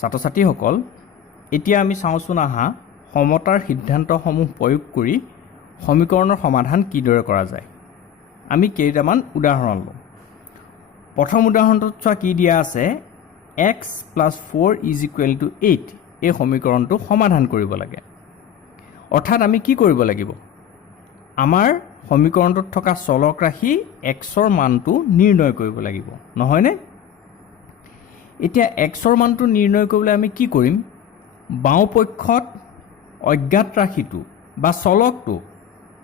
ছাত্ৰ ছাত্ৰীসকল এতিয়া আমি চাওঁচোন আহা সমতাৰ সিদ্ধান্তসমূহ প্ৰয়োগ কৰি সমীকৰণৰ সমাধান কিদৰে কৰা যায় আমি কেইটামান উদাহৰণ লওঁ প্ৰথম উদাহৰণটোত চোৱা কি দিয়া আছে x + 4 = 8 এই সমীকৰণটো সমাধান কৰিব লাগে অৰ্থাৎ আমি কি কৰিব লাগিব আমাৰ সমীকৰণটোত থকা চলক ৰাশি x ৰ মানটো নিৰ্ণয় কৰিব লাগিব নহয়নে এতিয়া x ৰ মানটো নিৰ্ণয় কৰিবলৈ আমি কি কৰিম বাওঁ পক্ষত অজ্ঞাত ৰাশিটো বা চলকটো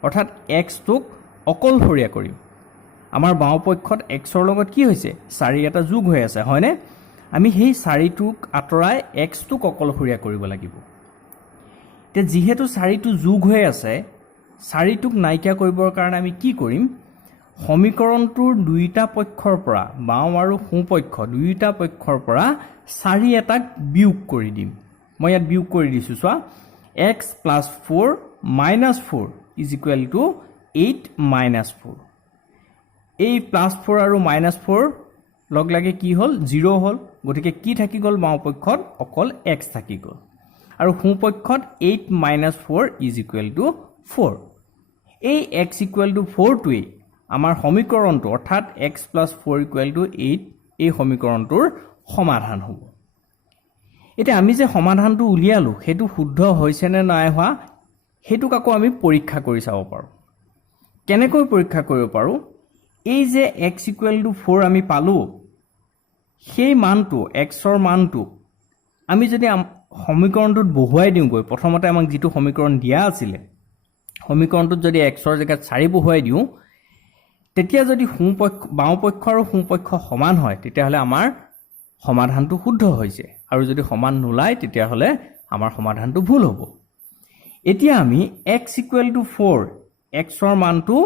অৰ্থাৎ x টোক অকলশৰীয়া কৰিম আমাৰ বাওঁ পক্ষত x ৰ লগত কি হৈছে 4 এটা যোগ হৈ আছে হয়নে আমি সেই 4 টোক আঁতৰাই x টোক অকলশৰীয়া কৰিব লাগিব তে যেহেতু 4 টো যোগ হৈ আছে 4 টোক নাইকিয়া কৰিবৰ কাৰণে আমি কি কৰিম সমীকৰণটোৰ দুইটা পক্ষৰ পৰা বাওঁ আৰু সোঁ পক্ষ দুইটা পক্ষৰ পৰা 4 এটাক বিয়োগ কৰি দিম মই ইয়াত বিয়োগ কৰি দিছো চোৱা x + 4 - 4 = 8 - 4 এই +4 আৰু -4 লগ লাগে কি হ'ল 0 হ'ল গতিকে কি থাকি গ'ল বাওঁ পক্ষত অকল x থাকি গ'ল আৰু সোঁ পক্ষত 8 - 4 = 4 এই x = 4 টোৱে আমাৰ সমীকৰণটো অৰ্থাৎ x + 4 = 8 এই সমীকৰণটোৰ সমাধান হ'ব এতিয়া আমি যে সমাধানটো উলিয়ালো হেতু শুদ্ধ হৈছে নে নাই হোৱা হেতুক আকৌ আমি পৰীক্ষা কৰি চাব পাৰো কেনেকৈ পৰীক্ষা কৰিব পাৰো এই যে x = 4 আমি পালো সেই মানটো x ৰ মানটো আমি যদি সমীকৰণটোত বহুৱাই দিওঁগৈ প্ৰথমতে আমাক যেটো সমীকৰণ দিয়া আছিল সমীকৰণটোত যদি x ৰ জেগাত 4 বহুৱাই দিওঁ তেতিয়া যদি বাওঁ পক্ষ আৰু সোঁ পক্ষ সমান হয় তেতিয়া হলে আমাৰ সমাধানটো শুদ্ধ হৈছে আৰু যদি সমান নোলায় তেতিয়া হলে আমাৰ সমাধানটো ভুল হ'ব এতিয়া আমি x = 4 x ৰ মানটো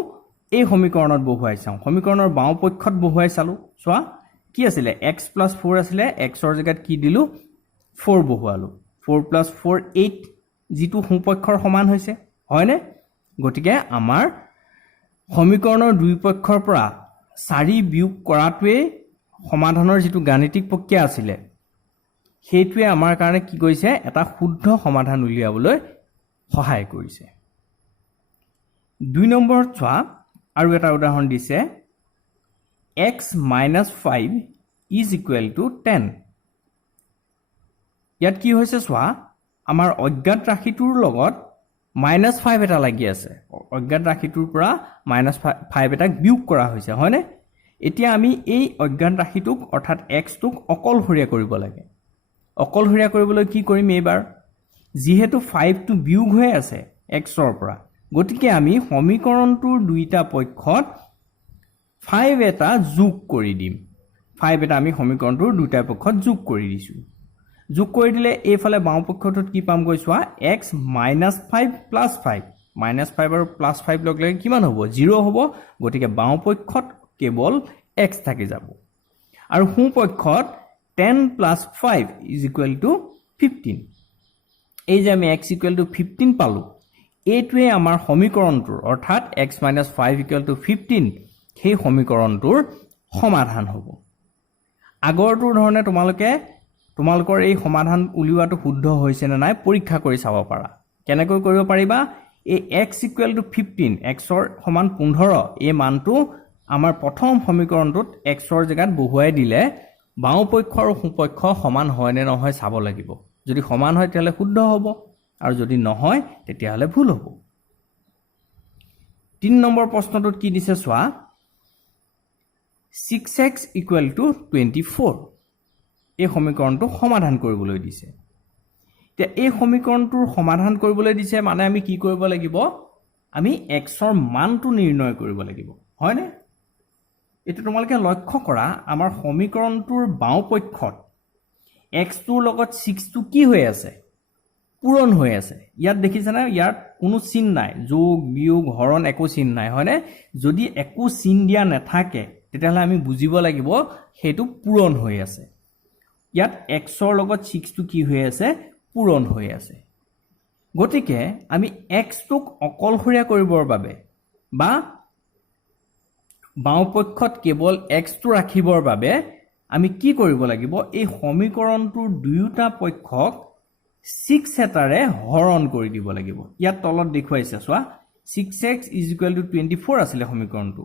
এই সমীকৰণত বহুৱাই চাওঁ সমীকৰণৰ বাওঁ পক্ষত বহুৱাই চালো চোৱা কি আছিল x + 4 আছিল x ৰ জেগাত কি দিলো 4 বহুৱালো 4 + 4 8 যেটো সোঁ পক্ষৰ সমান হৈছে হয়নে গতিকে আমাৰ সমীকৰণৰ দুই পক্ষৰ পৰা 4 বিয়োগ কৰাটোৱে সমাধানৰ যেটো গাণিতিক প্ৰক্ৰিয়া আছিল হেতুৱে আমাৰ কাৰণে কি কৰিছে এটা শুদ্ধ সমাধান উলিয়াবলৈ সহায় কৰিছে 2 নম্বৰত চোৱা আৰু এটা উদাহৰণ দিছে x - 5 = 10 ইয়াত কি হৈছে চোৱা আমাৰ অজ্ঞাত ৰাশিটোৰ লগত -5 এটা লাগি আছে অজ্ঞাত ৰাশিটোৰ পৰা -5 এটাক বিয়োগ কৰা হৈছে হয়নে এতিয়া আমি এই অজ্ঞাত ৰাশিটোক অৰ্থাৎ x টোক অকলশৰীয়া কৰিব লাগে অকলশৰীয়া কৰিবলৈ কি কৰিম এইবাৰ যেহেতু 5 টো বিয়োগ হৈ আছে x ৰ পৰা গতিকে আমি সমীকৰণটোৰ দুইটা পক্ষত 5 এটা যোগ কৰি দিম 5 এটা আমি সমীকৰণটোৰ দুইটা পক্ষত যোগ কৰি দিছো যোগ কৰি দিলে এইফালে বাওঁ পক্ষটোত কি পাম গৈ চোৱা x - 5 + 5 -5 আৰু +5 লগ লাগি কিমান হ'ব 0 হ'ব গতিকে বাওঁ পক্ষত কেৱল x থাকি যাব আৰু সোঁ পক্ষত 10 + 5 = 15 এই যে আমি x = 15 পালো এইটোৱে আমাৰ সমীকৰণটোৰ অৰ্থাৎ x - 5 = 15 সেই সমীকৰণটোৰ সমাধান হ'ব আগৰটোৰ ধৰণে তোমালোকৰ এই সমাধান উলিওৱাটো শুদ্ধ হৈছে নে নাই পৰীক্ষা কৰি চাব পাৰা কেনেকৈ কৰিব পাৰিবা এই x = 15 x ৰ সমান 15 এই মানটো আমাৰ প্ৰথম সমীকৰণটোত x ৰ জেগাত বহুৱাই দিলে বাওঁ পক্ষ আৰু সোঁ পক্ষ সমান হয় নে নহয় চাব লাগিব যদি সমান হয় তেতিয়াহলে শুদ্ধ হ'ব আৰু যদি নহয় তেতিয়াহলে ভুল হ'ব 3 নম্বৰ প্ৰশ্নটোত কি দিছে চোৱা 6x = 24 এই সমীকৰণটো সমাধান কৰিবলৈ দিছে এতিয়া এই সমীকৰণটোৰ সমাধান কৰিবলৈ দিছে মানে আমি কি কৰিব লাগিব আমি x ৰ মানটো নিৰ্ণয় কৰিব লাগিব হয়নে এটা তোমালোকে লক্ষ্য কৰা আমাৰ সমীকৰণটোৰ বাওঁ পক্ষত x টোৰ লগত 6 টো কি হৈ আছে পূৰণ হৈ আছে ইয়াত দেখিছানে ইয়াত কোনো চিন নাই যোগ বিয়োগ হৰণ একো চিন নাই হয়নে যদি একো চিন দিয়া নাথাকে তেতিয়াহলে আমি বুজিব লাগিব হেতু পূৰণ হৈ আছে ইয়াত x ৰ লগত 6 টো কি হৈ আছে পূৰণ হৈ আছে গতিকে আমি x টোক অকলশৰীয়া কৰিবৰ বাবে বা বাওঁ পক্ষত কেৱল x টো ৰাখিবৰ বাবে আমি কি কৰিব লাগিব এই সমীকৰণটোৰ দুয়োটা পক্ষক 6 এটাৰে হৰণ কৰি দিব লাগিব ইয়াত তলত দেখুৱাইছে চোৱা 6x = 24 আছিল সমীকৰণটো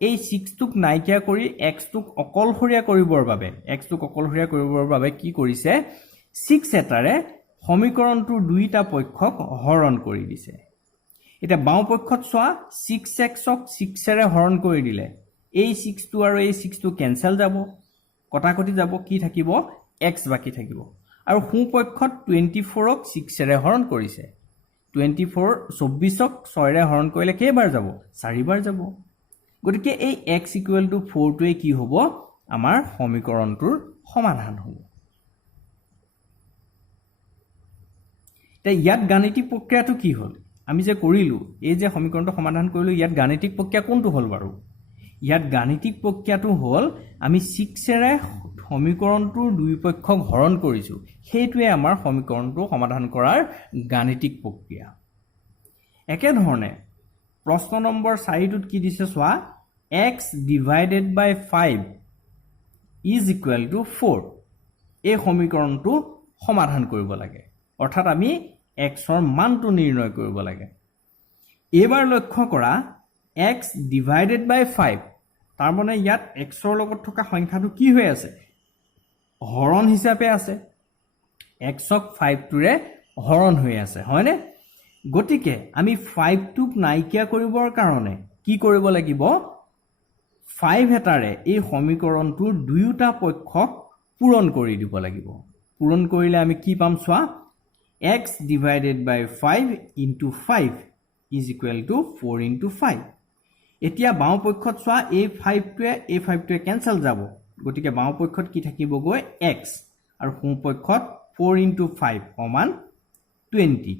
এই 6 টোক নাইকিয়া কৰি x টোক অকলহৰীয়া কৰিবৰ বাবে কি কৰিছে 6 এটাৰে সমীকৰণটোৰ দুইটা পক্ষক হৰণ কৰি দিছে এটা বাওঁ পক্ষত চোৱা 6x ক 6 এৰে হৰণ কৰি দিলে এই 6 টো আৰু এই 6 টো কেনসেল যাব কটাকটি যাব কি থাকিব x বাকি থাকিব আৰু সোঁ পক্ষত 24 ক 6 এৰে হৰণ কৰিছে 24 ক 6 এৰে হৰণ কৰিলে কেইবাৰ যাব 4 বাৰ যাব গতিকে এই x = 4 টোৱে কি হ'ব আমাৰ সমীকৰণটোৰ সমাধান হ'ব তে ইয়াত গাণিতিক প্ৰক্ৰিয়াটো কি হ'ল আমি যে কৰিলো এই যে সমীকৰণটো সমাধান কৰিলো ইয়াত গাণিতিক প্ৰক্ৰিয়া কোনটো হ'ল বাৰু ইয়াত গাণিতিক প্ৰক্ৰিয়াটো হ'ল আমি 6 এৰে সমীকৰণটোৰ দুই পক্ষক হৰণ কৰিছো সেইটোৱে আমাৰ সমীকৰণটো সমাধান কৰাৰ গাণিতিক প্ৰক্ৰিয়া একে ধৰণে প্ৰশ্ন নম্বৰ 4 টোত কি দিছে চোৱা x / 5 = 4 এই সমীকৰণটো সমাধান কৰিব লাগে অৰ্থাৎ আমি x ৰ মানটো নিৰ্ণয় কৰিব লাগে এবাৰ লক্ষ্য কৰা x / 5 তাৰ মানে ইয়াত x ৰ লগত থকা সংখ্যাটো কি হৈ আছে হৰণ হিচাপে আছে x ক 5 টোৰে হৰণ হৈ আছে হয়নে গতিকে আমি 5 টোক নাইকিয়া কৰিবৰ কাৰণে কি কৰিব লাগিব 5 এটাৰে এই সমীকৰণটোৰ দুয়োটা পক্ষক পূৰণ কৰি দিব লাগিব পূৰণ কৰিলে আমি কি পাম চোৱা x / 5 * 5 = 4 * 5 এতিয়া বাওঁ পক্ষত চোৱা এই 5 টোৱে কেনসেল যাব গতিকে বাওঁ পক্ষত কি থাকিব গৈ x আৰু সোঁ পক্ষত 4 * 5 = 20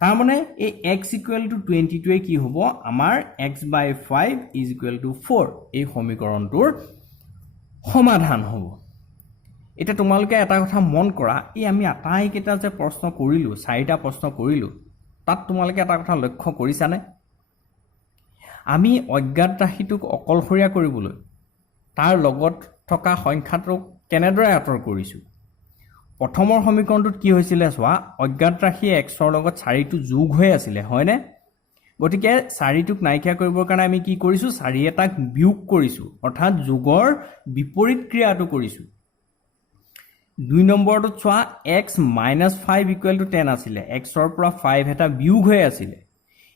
তাৰ মানে এই x = 20 টোৱে কি হ'ব আমাৰ x / 5 = 4 এই সমীকৰণটোৰ সমাধান হ'ব এটা তোমালোকে এটা কথা মন কৰা এই আমি আটাইকেইটা যে প্ৰশ্ন কৰিলো 4টা প্ৰশ্ন কৰিলো তাত তোমালোকে এটা কথা লক্ষ্য কৰিছানে আমি অজ্ঞাত ৰাশিটোক অকলহৰীয়া কৰিবলৈ তাৰ লগত থকা সংখ্যাটোক কেনেদৰে আঁতৰ কৰিছো প্ৰথমৰ সমীকৰণটোত কি হৈছিলে চোৱা অজ্ঞাত ৰাশি x ৰ লগত 4 টো যোগ হৈ আছিল হয়নে গতিকে 4 টোক নাইকিয়া কৰিবৰ কাৰণে আমি কি কৰিছো 4 এটাক বিয়োগ কৰিছো অৰ্থাৎ যোগৰ বিপৰীত ক্ৰিয়াটো কৰিছো 2 নম্বৰটোত চোৱা x - 5 = 10 আছিল x ৰ পৰা 5 এটা বিয়োগ হৈ আছিল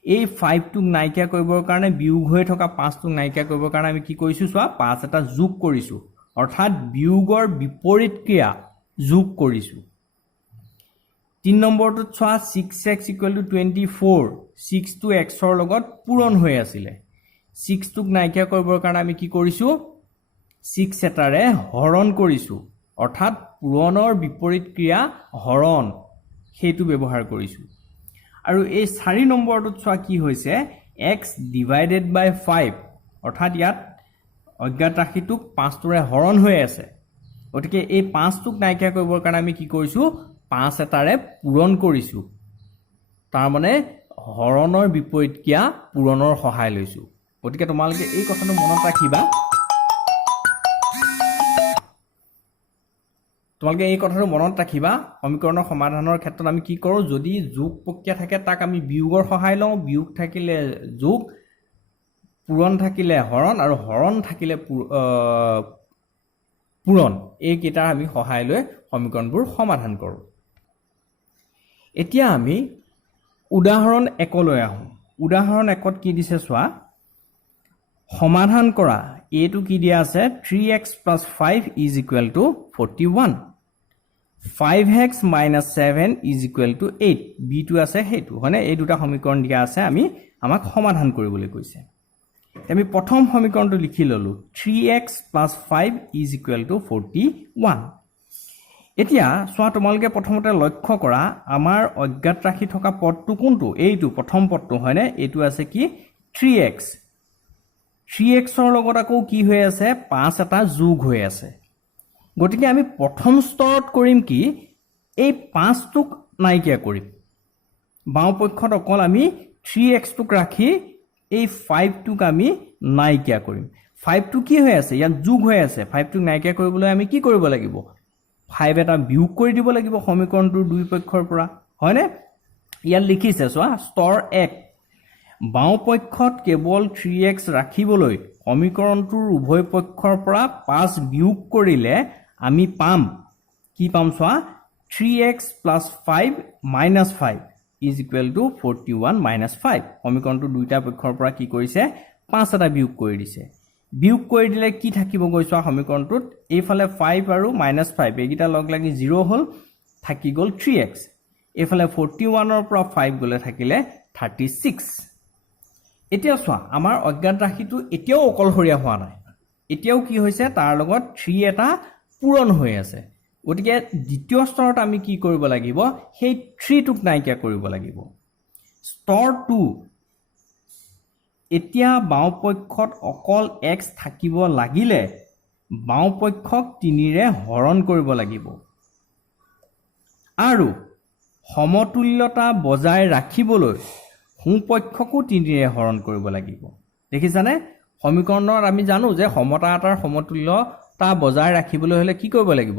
এই 5 টোক নাইকিয়া কৰিবৰ কাৰণে বিয়োগ হৈ থকা 5 টোক নাইকিয়া কৰিবৰ কাৰণে আমি কি কৰিছো চোৱা 5 এটা যোগ কৰিছো অৰ্থাৎ বিয়োগৰ বিপৰীত ক্ৰিয়া যোগ কৰিছো 3 নম্বৰটোত চোৱা 6x = 24 6 টো x ৰ লগত পূৰণ হৈ আছিল 6 টোক নাইকিয়া কৰিবৰ কাৰণে আমি কি কৰিছো 6 এটাৰে হৰণ কৰিছো অৰ্থাৎ পূৰণৰ বিপৰীত ক্ৰিয়া হৰণ সেইটো ব্যৱহাৰ কৰিছো আৰু এই 4 নম্বৰটোত চোৱা কি হৈছে x / 5 অৰ্থাৎ ইয়াত অজ্ঞাত ৰাশিটোক 5 টোৰে হৰণ হৈ আছে গতিকে এই 5 টোক নাইকিয়া কৰিবৰ কাৰণে আমি কি কৰিছো 5 এটাৰে পূৰণ কৰিছো তাৰ মানে হৰণৰ বিপৰীত ক্ৰিয়া পূৰণৰ সহায় লৈছো গতিকে তোমালোকে এই কথাটো মনত ৰাখিবা সমীকৰণৰ সমাধানৰ ক্ষেত্ৰত আমি কি কৰো যদি যোগ প্ৰক্ৰিয়া থাকে তাক আমি বিয়োগৰ সহায় লওঁ বিয়োগ থাকিলে যোগ পূৰণ থাকিলে হৰণ আৰু হৰণ থাকিলে পূৰণ এই কেইটাৰ আমি সহায় লৈ সমীকৰণবোৰ সমাধান কৰো এতিয়া আমি উদাহৰণ 1 লৈ আহোঁ উদাহৰণ 1ত কি দিছে চোৱা সমাধান কৰা এটো কি দিয়া আছে 3x + 5 = 41 5x - 7 = 8 b2 আছে হেতু হয়নে এই দুটা সমীকৰণ দিয়া আছে আমাক সমাধান কৰিবলৈ কৈছে আমি প্ৰথম সমীকৰণটো লিখি ললো 3x + 5 = 41 এতিয়া চোৱা তোমালোকে প্ৰথমতে লক্ষ্য কৰা আমাৰ অজ্ঞাত ৰাশি থকা পদটো কোনটো এইটো প্ৰথম পদটো হয়নে এইটো আছে কি 3x ৰ লগত আকৌ কি হৈ আছে 5 এটা যোগ হৈ আছে গতিকে আমি প্ৰথম স্তৰত কৰিম কি এই 5 টোক নাইকিয়া কৰিম বাওঁ পক্ষত অকল আমি 3x টোক ৰাখি এই 5 টোক আমি নাইকিয়া কৰিম 5টো কি হৈ আছে ইয়াত যোগ হৈ আছে 5টো নাইকিয়া কৰিবলৈ আমি কি কৰিব লাগিব 5 এটা বিয়োগ কৰি দিব লাগিব সমীকৰণটোৰ দুই পক্ষৰ পৰা হয়নে ইয়াত লিখিছে চোৱা স্তৰ 1 বাও পক্ষত কেৱল 3x ৰাখিবলৈ সমীকৰণটোৰ উভয় পক্ষৰ পৰা 5 বিয়োগ কৰিলে আমি পাম কি পাম চোৱা 3x + 5 - 5 = 41 - 5 সমীকৰণটোৰ দুইটা পক্ষৰ পৰা কি কৰিছে 5 এটা বিয়োগ কৰি দিছে বিয়োগ কৰি দিলে কি থাকিব গৈছোৱা সমীকৰণটোত এইফালে 5 আৰু -5 এইকেইটা লগ লাগি 0 হ'ল থাকি গ'ল 3x এইফালে 41 ৰ পৰা 5 গলে থাকিলে 36 এতিয়া চোৱা আমাৰ অজ্ঞাত ৰাশিটো এতিয়াও অকলহৰীয়া হোৱা নাই এতিয়াও কি হৈছে তাৰ লগত 3 এটা পূৰণ হৈ আছে গতিকে দ্বিতীয় স্তৰত আমি কি কৰিব লাগিব সেই 3 টোক নাইকিয়া কৰিব লাগিব স্তৰ 2 এতিয়া বাও পক্ষত অকল x থাকিব লাগিলে বাও পক্ষক 3 ৰে হৰণ কৰিব লাগিব আৰু সমতুল্যতা বজাই ৰাখিবলৈ সোঁপক্ষকো 3 ৰে হৰণ কৰিব লাগিব দেখিছানে সমীকৰণত আমি জানো যে সমতা এটাৰ সমতুল্যতা বজাই ৰাখিবলৈ হলে কি কৰিব লাগিব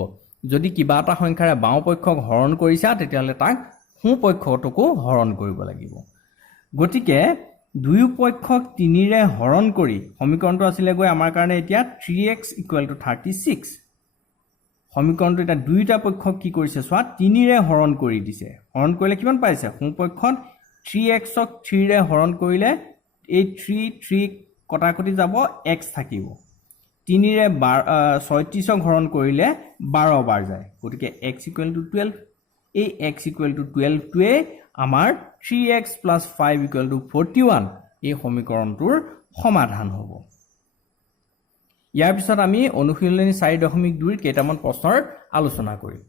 যদি কিবা এটা সংখ্যাৰে বাও পক্ষক হৰণ কৰিছা তেতিয়াহলে তাক সোঁপক্ষকটোকো হৰণ কৰিব লাগিব গতিকে দুই পক্ষক 3 ৰে হৰণ কৰি সমীকৰণটো আছিল গৈ আমাৰ কাৰণে এতিয়া 3x = 36 সমীকৰণটো এটা দুইটা পক্ষক কি কৰিছে চোৱা 3 ৰে হৰণ কৰি দিছে হৰণ কৰিলে কিমান পাইছে সোঁপক্ষত 3x ক 3 ৰে হৰণ কৰিলে এই 3 কটাকটি যাব x থাকিব 3 ৰে 36 ক হৰণ কৰিলে 12 বাৰ যায় গতিকে x = 12 এই x = 12 টোৱে আমাৰ 3x + 5 = 41 এই সমীকৰণটোৰ সমাধান হ'ব ইয়াৰ পিছত আমি অনুশীলনী 4.2 কেইটামান প্ৰশ্নৰ আলোচনা কৰিম